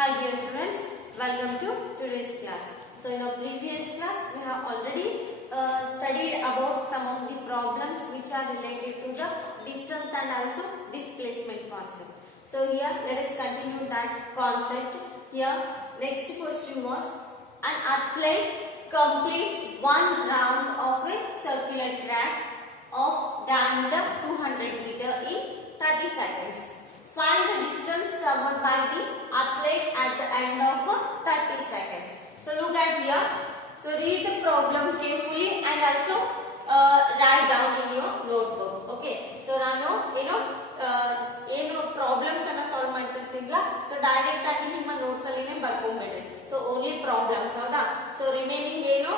Hi dear students, welcome to today's class. So in our previous class we have already studied about some of the problems which are related to the distance and also displacement concept. So here let us continue that concept. Here next question was, an athlete completes one round of a circular track of diameter 200 meter in 30 seconds. Find the distance covered by the athlete at the end of 30 seconds. So look at here. So read the problem carefully and also write down in your notebook. Okay. So ನಾನು ಏನು problems ಅನ್ನು solve ಮಾಡ್ತಿರ್ತಿಲ್ಲ. So direct ಆಗಿ ನಿಮ್ಮ notes ಅಲ್ಲಿನೇ ಬರ್ಕೊಂಡ್ಬಿಡ್ರಿ. So only problems ಹೌದಾ. So remaining ಏನು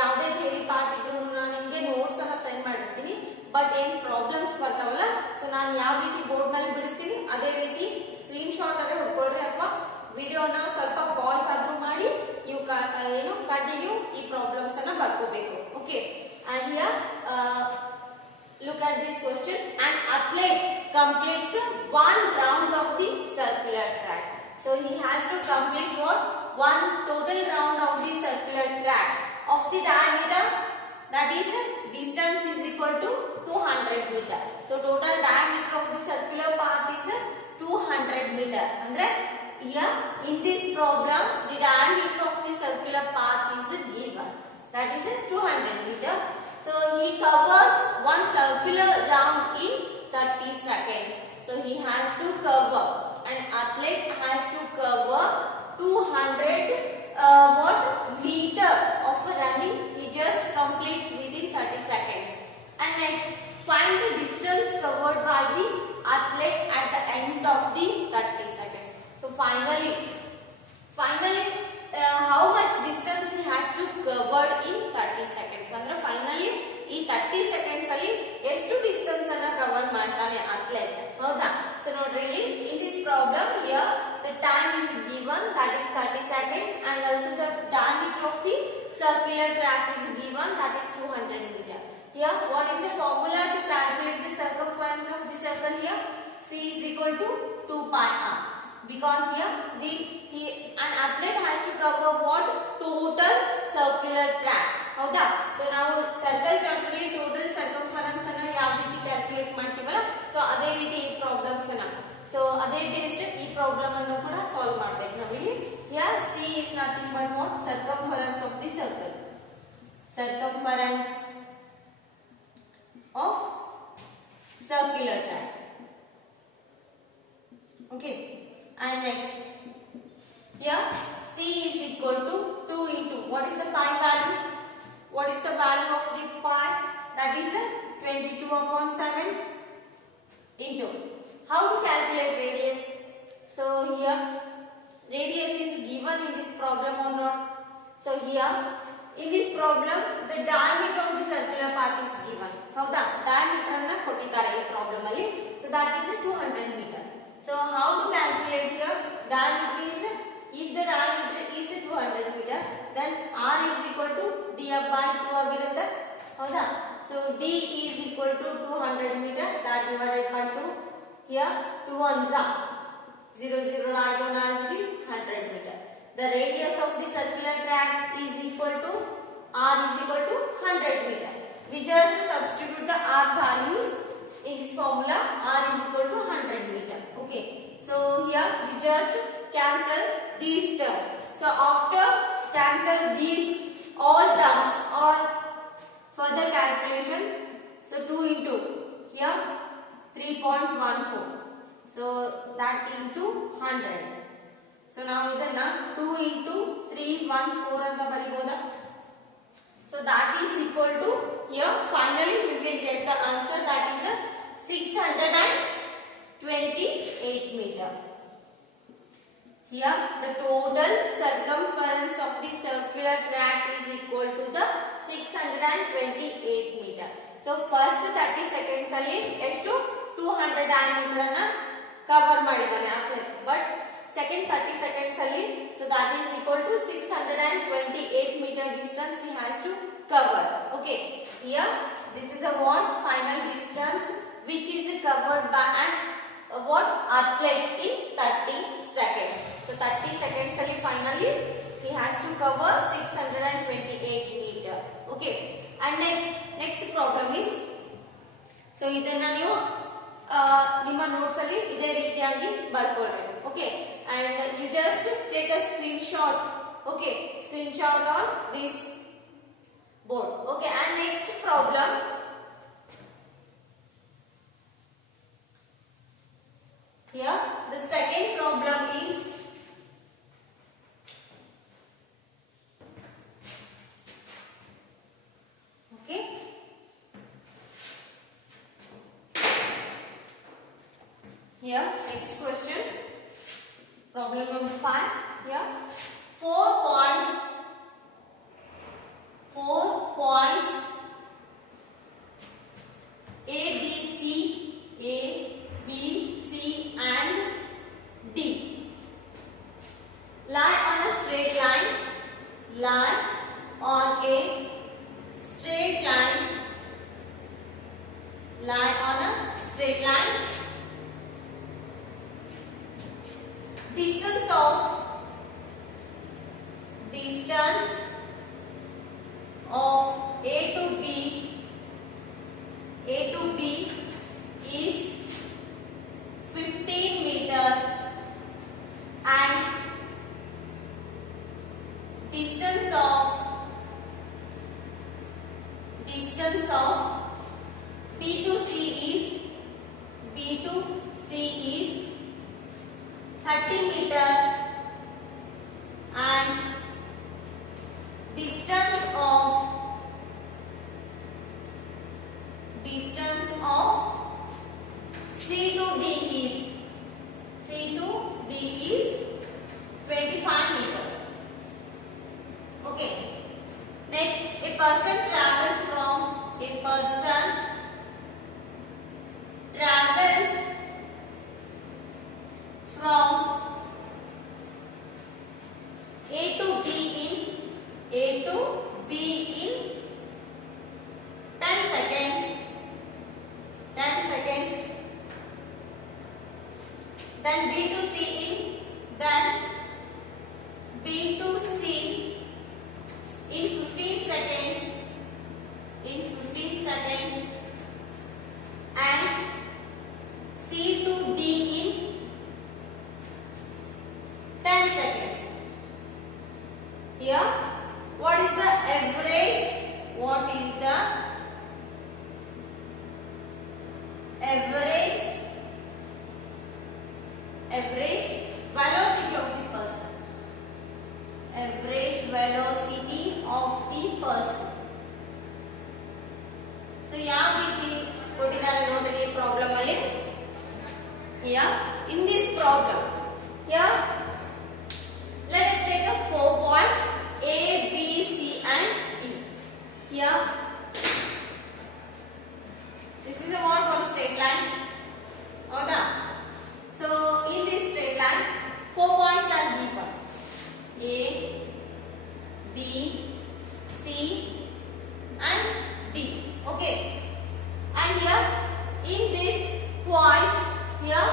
ಯಾವುದೇ theory part ಇದ್ರೂ ನಾನು ನಿಮಗೆ ನೋಟ್ಸ್ ಅನ್ನ ಸೆಂಡ್ ಮಾಡಿರ್ತೀನಿ. ಬಟ್ ಏನ್ ಪ್ರಾಬ್ಲಮ್ಸ್ ಬರ್ತಾವಲ್ಲ, ಸೊ ನಾನು ಯಾವ ರೀತಿ ಬೋರ್ಡ್ ನಲ್ಲಿ ಬಿಡಿಸ್ತೀನಿ ಅದೇ ರೀತಿ ಸ್ಕ್ರೀನ್ ಶಾಟ್ ಅಲ್ಲೇ ಹೊಡ್ಕೊಳ್ರಿ ಅಥವಾ ವಿಡಿಯೋನ ಸ್ವಲ್ಪ ಪಾಸ್ ಆದ್ರೂ ಮಾಡಿ ನೀವು ಏನು ಕಂಟಿನ್ಯೂ ಈ ಪ್ರಾಬ್ಲಮ್ಸ್ ಅನ್ನ ಬರ್ಕೋಬೇಕು. Okay. And here look at this question. An athlete completes one round of the circular track. So he has to complete what? One total round of the circular track of the diameter, that is distance is equal to 200 meter. So total diameter of the circular path is 200 meter. Andre here in this problem the diameter of the circular path is given, that is 200 meter. So he covers one circular round in 30 seconds. So he has to cover, an athlete has to cover 200 meter of running. He just completes within 30 seconds. And next, find the distance covered by the athlete at the end of the 30 seconds. So finally how much distance he has to cover in 30 seconds. ಅಂದ್ರೆ finally ಈ 30 seconds ಅಲ್ಲಿ ಎಷ್ಟು distance ಅನ್ನ cover ಮಾಡ್ತಾನೆ athlete, ಹೌದಾ. So ನೋಡ್ರಿ ಇಲ್ಲಿ in this problem here the time is given, that is 30 seconds, and also the diameter of the circular track is given, that is 200 meter. Here what is the formula to calculate the circumference of the circle? Here c is equal to 2 pi r. Because here an athlete has to cover what? Total circular track, ಹೌದಾ. So ನಾವು circle chapter ಅಲ್ಲಿ total circumference ಅನ್ನ ಯಾವ ರೀತಿ calculate ಮಾಡ್ತೀವಲ್ಲ, so ಅದೇ ರೀತಿ ಈ ಪ್ರಾಬ್ಲಮ್ಸ್ ಅನ್ನ, ಸೊ ಅದೇ ಬೇಸ್ಡ್ ಈ ಪ್ರಾಬ್ಲಮ್ ಅನ್ನು ಕೂಡ ಸಾಲ್ವ್ ಮಾಡಬೇಕು ನಾವು ಇಲ್ಲಿ. Here c is nothing but what? Circumference of the circle, circumference of circular track. Okay. And next, here c is equal to 2 into what is the pi value? What is the value of the pi? That is 22/7 into. How to calculate radius? So here radius is given in this problem or not? So here in this problem the diameter of the circular path is given, ಹೌದಾ. diameter ಅನ್ನು ಕೊಟ್ಟಿದ್ದಾರೆ ಈ problem ಅಲ್ಲಿ. So that is 200 meter. So how to calculate here? Diameter is, if the diameter is 200 meter, then r is equal to d by 2 ಆಗಿರುತ್ತೆ, ಹೌದಾ. So d is equal to 200 meter, that divided by 2. Here 2 ones are 0 write down as it is 100 meter. The radius of the circular track is equal to r is equal to 100 meter. We just substitute the r values in this formula. R is equal to 100 meter. Okay. So here we just cancel these terms. So after cancel these all terms or further calculation, so 2 into here 3.14. So that into 100. So now idanna 2 into 314 anta bariboda. So that is equal to, here finally we will get the answer, that is 628 meter. Here the total circumference of the circular track is equal to the 628 meter. So first 30 seconds ಅಲ್ಲಿ ಎಷ್ಟು 200 diameter ಅನ್ನ cover ಮಾಡಿದಾನೆ athlete, but second 30 seconds ಅಲ್ಲಿ, so that is equal to 628 meter distance he has to cover. Okay. Here this is a what? Final distance which is covered by an what athlete in 30 seconds. So 30 seconds ಅಲ್ಲಿ finally he has to cover 628 meter. Okay, and next problem is, so ಇದನ್ನ ನೀವು ನಿಮ್ಮ notes ಅಲ್ಲಿ ಇದೇ ರೀತಿಯಾಗಿ ಬರ್ಕೊಳ್ಬೇಕು. Okay, and you just take a screenshot. Okay, screenshot on this board. Okay, and next problem, here the second problem is, okay, here next question, problem number 5. Here 4 points A, B, C and D lie on a straight line, distance of A to B is 15 meter, and distance of B to C is 30 meter, and distance of C to D is 25 meter. Okay, next, a person travels from A to B in 10 seconds, then B to C in 15 seconds, and C to D in 10 seconds. Here, what is the average? Average velocity of the person. Average velocity of the person. So, ಯಾವ ರೀತಿ ಕೊಟ್ಟಿದ್ದಾರೆ ನೋಡ್ರಿ ಈ problem ಅಲ್ಲಿ. Here, in this problem, here, let us take up 4 points A, B, C and D. Here, this is a what, one straight line. ಹೌದಾ? So in this straight line, 4 points are given: A, B, C and D. Okay, and here in these points, here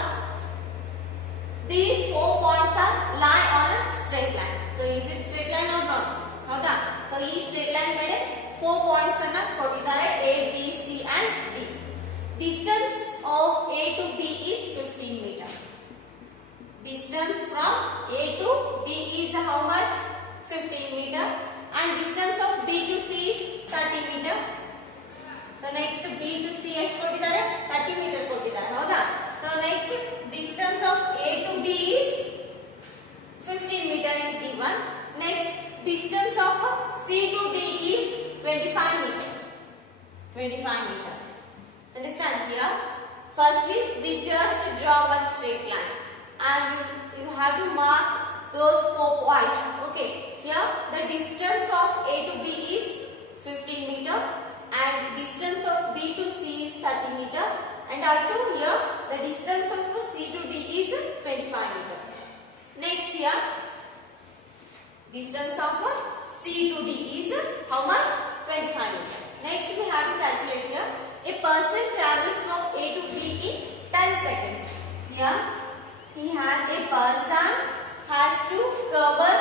these 4 points are lie on a straight line. So is it straight line or not? ಹೌದಾ? So ಈ straight line ಮೇಲೆ 4 points ಅನ್ನ ಕೊಟ್ಟಿದ್ದಾರೆ, A, B, C and D. Distance of A to B is 15 meter. Distance from A to B is how much? 15 meter. And distance of B to C is 30 meter. So next B to C ಎಷ್ಟು ಕೊಟ್ಟಿದ್ದಾರೆ? 30 meter ಕೊಟ್ಟಿದ್ದಾರೆ, ಹೌದಾ? So next distance of A to B is 15 meter is given. Next distance of C to D is 25 meter. 25 meter. Understand here? Firstly, we just draw one straight line, and you have to mark those 4 points. Okay, here the distance of A to B is 15 meter, and distance of B to C is 30 meter, and also here the distance of C to D is 25 meter. Next here, distance of C to D is how much? 25 meter. Next we have to calculate here. A person travels from A to B in 10 seconds. here he has a person has to cover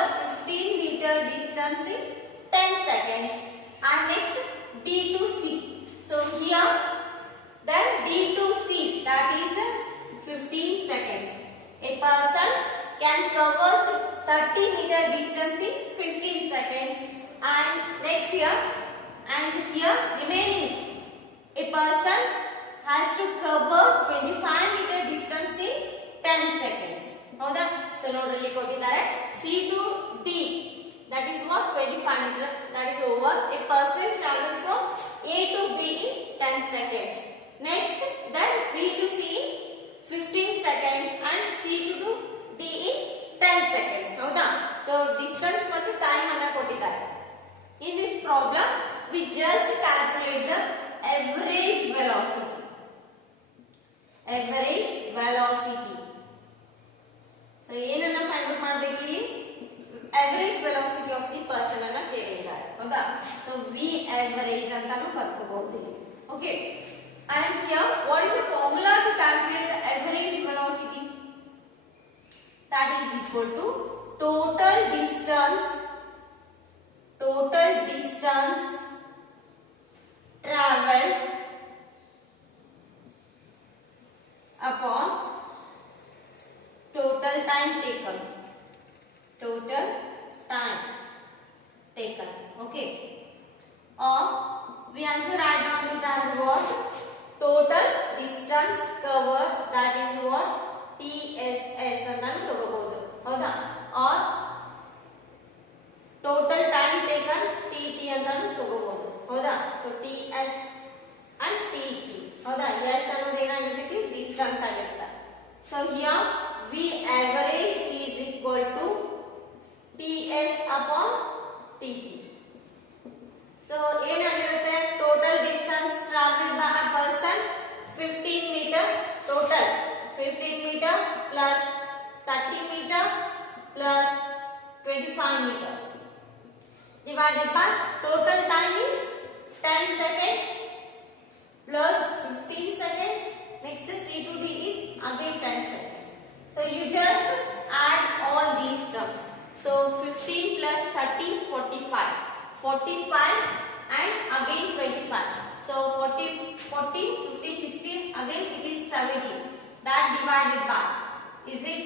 15 meter distance in 10 seconds. And next B to C. So here then B to C, that is 15 seconds. A person can cover 30 meter distance in 15 seconds. And next here and here remaining a person has to cover 25 meter distance in 10 seconds. ಹೌದಾ? So ನೋಡ್ರಿ ಇಲ್ಲಿ ಕೊಟ್ಟಿದ್ದಾರೆ C to D, that is what 25 meter, that is over. A person travels from A to B in 10 seconds. Next then B to C in 15 seconds and C to D in 10 seconds. ಹೌದಾ? So distance ಮತ್ತು time ಅನ್ನು ಕೊಟ್ಟಿದ್ದಾರೆ. In this problem we just calculate the average velocity. Average velocity. So ಏನನ್ನ find out ಮಾಡಬೇಕು ಇಲ್ಲಿ? Average velocity of the person ಅನ್ನು ಕೇಳಿದ್ದಾರೆ. ಹೌದಾ? So V average ಅಂತಾನು ಬರ್ಕೋಬಹುದು ಇಲ್ಲಿ. Okay. And here what is the formula to calculate the average velocity? That is equal to total distance traveled upon total time taken. Okay. Or we also write down it as what? Total distance covered, that is what? TSS ಅನ್ನನ್ನು ತಗೋಬಹುದು. ಹೌದಾ? Or total time taken TT ಅಂತಾನು ತಗೋಬಹುದು. ಹೌದಾ? So TS and TT. ಹೌದಾ? S ಅನ್ನೋದು ಏನಾಗಿರುತ್ತೆ? Distance ಆಗಿರುತ್ತೆ. So here V average is equal to TS upon TT. So ಏನಾಗಿರುತ್ತೆ? Total distance traveled by a person 15 meter total. 15 meter plus 30 meter plus 25 meter divided by total time is 10 seconds plus 15 seconds. Next C to D is again 10 seconds. So you just add all these terms. So 15 plus 30 45 and again 25. So 40 50 60 again it is 70. That divided by is it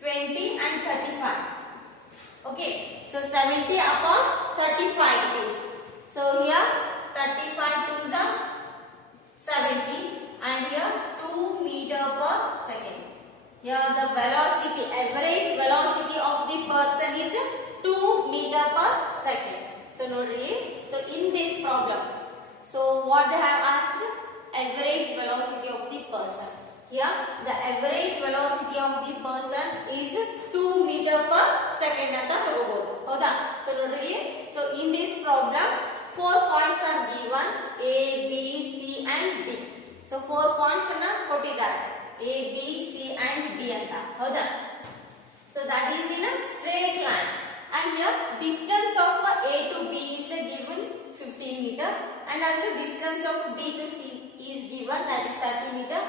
20 and 35. Okay, so 70 upon 35 is. So here 35 to the 70 and here 2 meter per second. Here the velocity, average velocity of the person is 2 meter per second. So nodri, so in this problem, so what they have asked? Average velocity of the person. Here the average velocity of the person is 2 meter per second anta ತಗೋಬಹುದು. ಹೌದಾ? So nodri, so in this problem 4 points are given, A, B, C and D. So 4 points ಅನ್ನು ಕೊಟ್ಟಿದ್ದಾರೆ, A, B, C and D ಅಂತ. ಹೌದಾ? So that is in a straight line. And here distance of A to B is given 15 meter and also distance of B to C is given, that is 30 meter.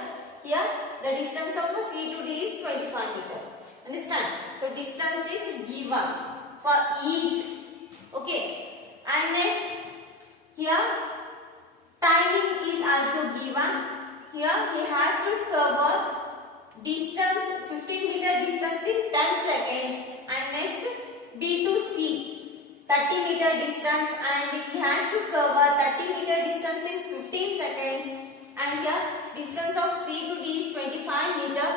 Here the distance of C to D is 25 meter. Understand? So distance is given for each. Okay. And next here timing is also given. Here he has to cover distance 15 meter distance in 10 seconds. And next B to C 30 meter distance and he has to cover 30 meter distance in 15 seconds. And here distance of C to D is 25 meter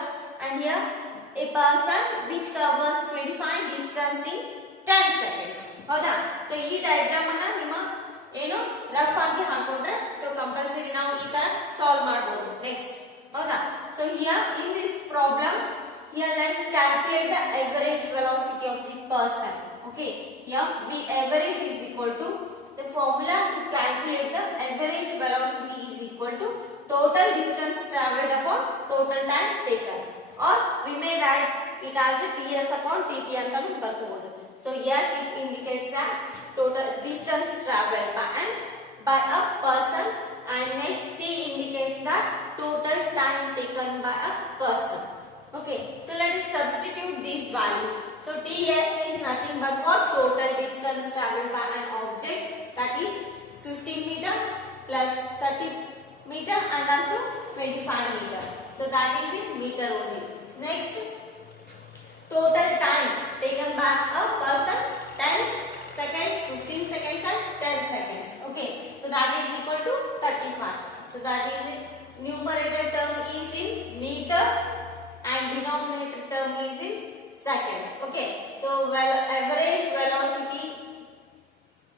and here a person which covers 25 distance in 10 seconds. ಹೌದಾ? So ಈ diagram ಅನ್ನ ನಿಮ್ಮ ಏನು rough ಆಗಿ ಹಾಕೊಂಡ್ರೆ so compulsory ನಾವು ಈ ತರ ಸಾಲ್ವ್ ಮಾಡಬಹುದು. ನೆಕ್ಸ್ಟ್ ಹೌದಾ? So here in this problem here let us calculate the average velocity of the person. Okay, here V average is equal to the formula to calculate the average velocity is equal to total distance traveled upon total time taken, or we may write it as a TS upon TT ಅಂತಾನು ಬರ್ಕೋಬಹುದು. So yes, it indicates that total distance traveled by a person, and next T indicates that total time taken by a person. Okay, so let us substitute these values. So ts is nothing but what? Total distance traveled by an object, that is 15 meter plus 30 meter and also 25 meter. So that is in meter only. Next, total time taken by a person, 10 seconds, 15 seconds and 10 seconds. Okay, so that is equal to 35. So that is it. Numerator term is in meter and denominator term is in seconds. Okay, so average velocity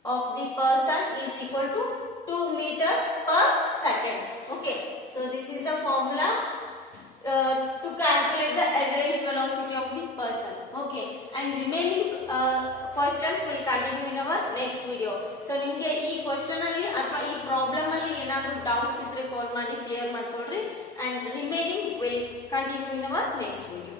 of the person is equal to 2 meter per second. Okay, so this is the formula to calculate the average velocity of the person. Okay, and remaining questions will continue in our next video. So ನಿಮಗೆ ಈ question ಅಲ್ಲಿ ಅಥವಾ ಈ problem ಅಲ್ಲಿ ಏನಾದರೂ doubts ಇದ್ರೆ ಕಾಲ್ ಮಾಡಿ clear ಮಾಡ್ಕೊಳ್ರಿ, and remaining will continue in our next video.